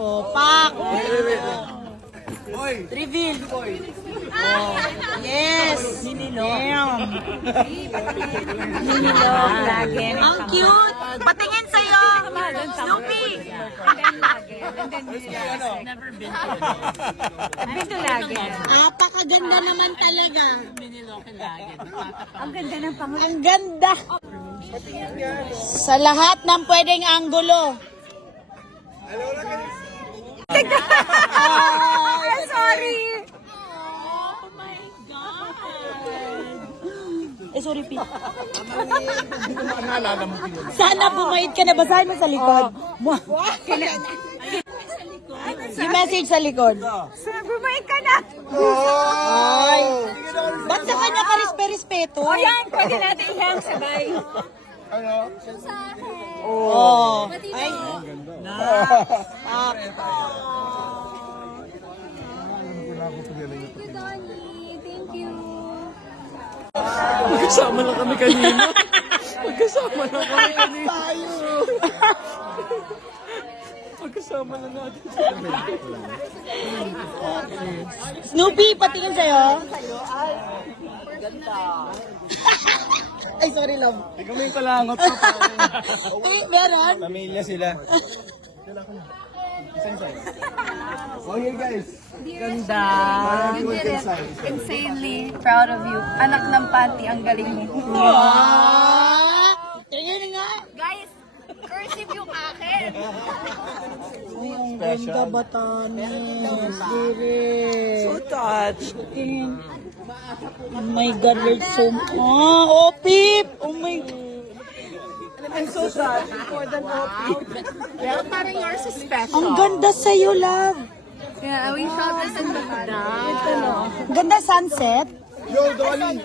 Oh, pak. Reveal. Oh, yes. Damn. Ninilog lagi. Ang cute. Patingin sa'yo. Snoopy. Dito lagi. Napakaganda naman talaga. Ang ganda ng pangulo. Ang ganda. Sa lahat ng pwedeng anggulo. Sorry. Sorry, P. Sana bumait ka na. Basahin mo sa likod. Yung message sa likod. Bumait ka na. Ay. Ba't sa kanya ka respeto? O yan, pwede natin ihang sabay. Oh. Ay. Thank you, Donnie. Thank you. Magkasama lang kami kanina. Magkasama lang kami kanina. Magkasama lang natin. Snoopy, patingin sa'yo. Ay, sorry, love. Ikaw mo yung kalangot ko. Eh, meron? Pamilya sila. Oh, here guys. Ganda. Insanely proud of you. Anak ng panty, ang galing mo. Tingin nga. Guys, cursive yung akin. Ang ganda, Batanes. So touched. Oh my God, Lord, so... Oh, Pip! Oh my God. I'm so touched. More than Pip. Pero parang yours is special. Ang ganda sa'yo, love. Yeah, we shot this in the Ang ganda sunset. Yo, Dolly.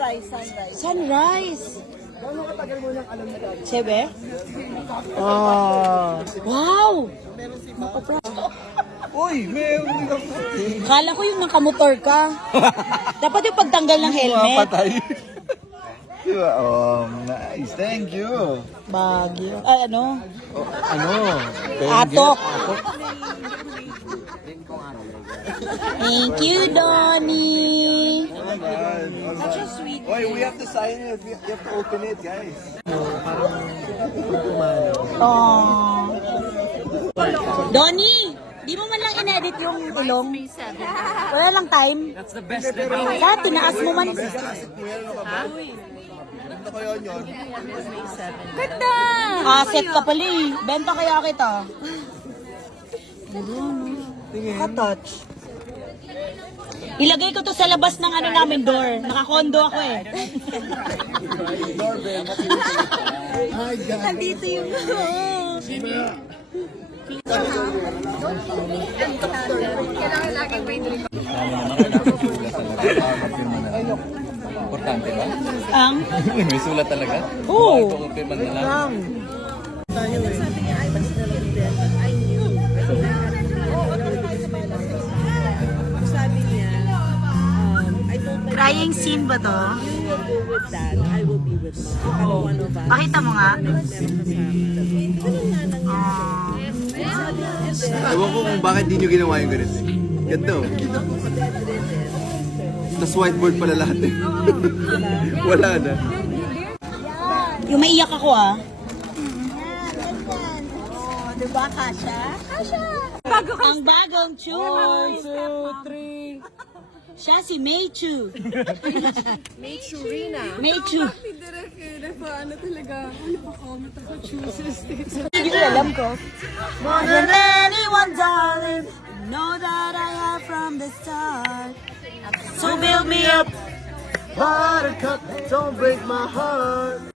Sunrise. Sebe? Oh. Wow! Uy, meron ako. Kala ko yung nakamotor ka. Dapat yung pagtanggal ng helmet. Patay. Nice. Thank you. Bagyo. Ay, ano? Ano? Atok. Thank you, Donnie. Such a sweet. Oy, we have to sign it. You have to open it, guys. Oh. Donnie, di mo man lang in-edit yung ilong? Wala lang time? That's the best. Sa tinaas mo man. Ganda! Asset ka pala eh. Benta kaya kita. Nakatouch. Ilagay ko to sa labas ng ano namin door. Nakakondo ako eh. Nandito yung... Kailangan laging may drink. Importante ba? Ang? May sulat talaga? Oo. Ito kung man na lang. Sabi niya, I told my Crying scene ba to? you will go with dad, I will be with mom. Para one of us. Pakita mo nga. Ganun nga nangyari. Ewan ko kung bakit di nyo ginawa yung ganito. Ganda oh. Tapos whiteboard pala lahat eh. Wala na. Yung maiyak ako ah. Diba, Kasha? Ang bagong tune. 1, 2, 3. Siya si Maychu. Maychurina. Maychu. Direk eh, ano talaga, ano pa comment ako, chooses. Hindi ko alam ko. More than anyone, darling, know that I have from the start. So build me up. Buttercup, don't break my heart.